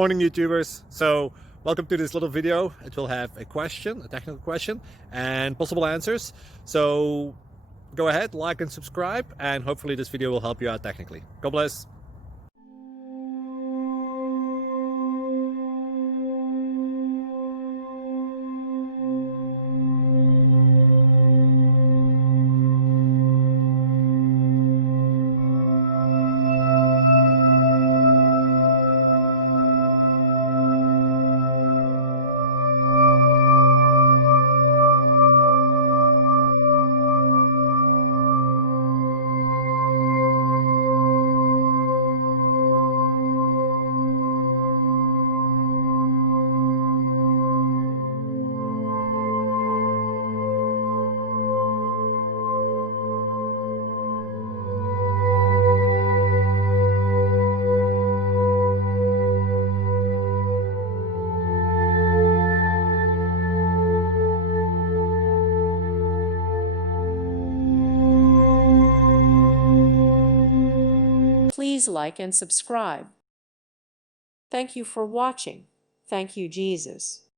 Morning YouTubers. So welcome to this little video. It will have a question, a technical question, and possible answers. So go ahead, like and subscribe, and hopefully this video will help you out technically. God bless. Please like and subscribe. Thank you for watching. Thank you, Jesus.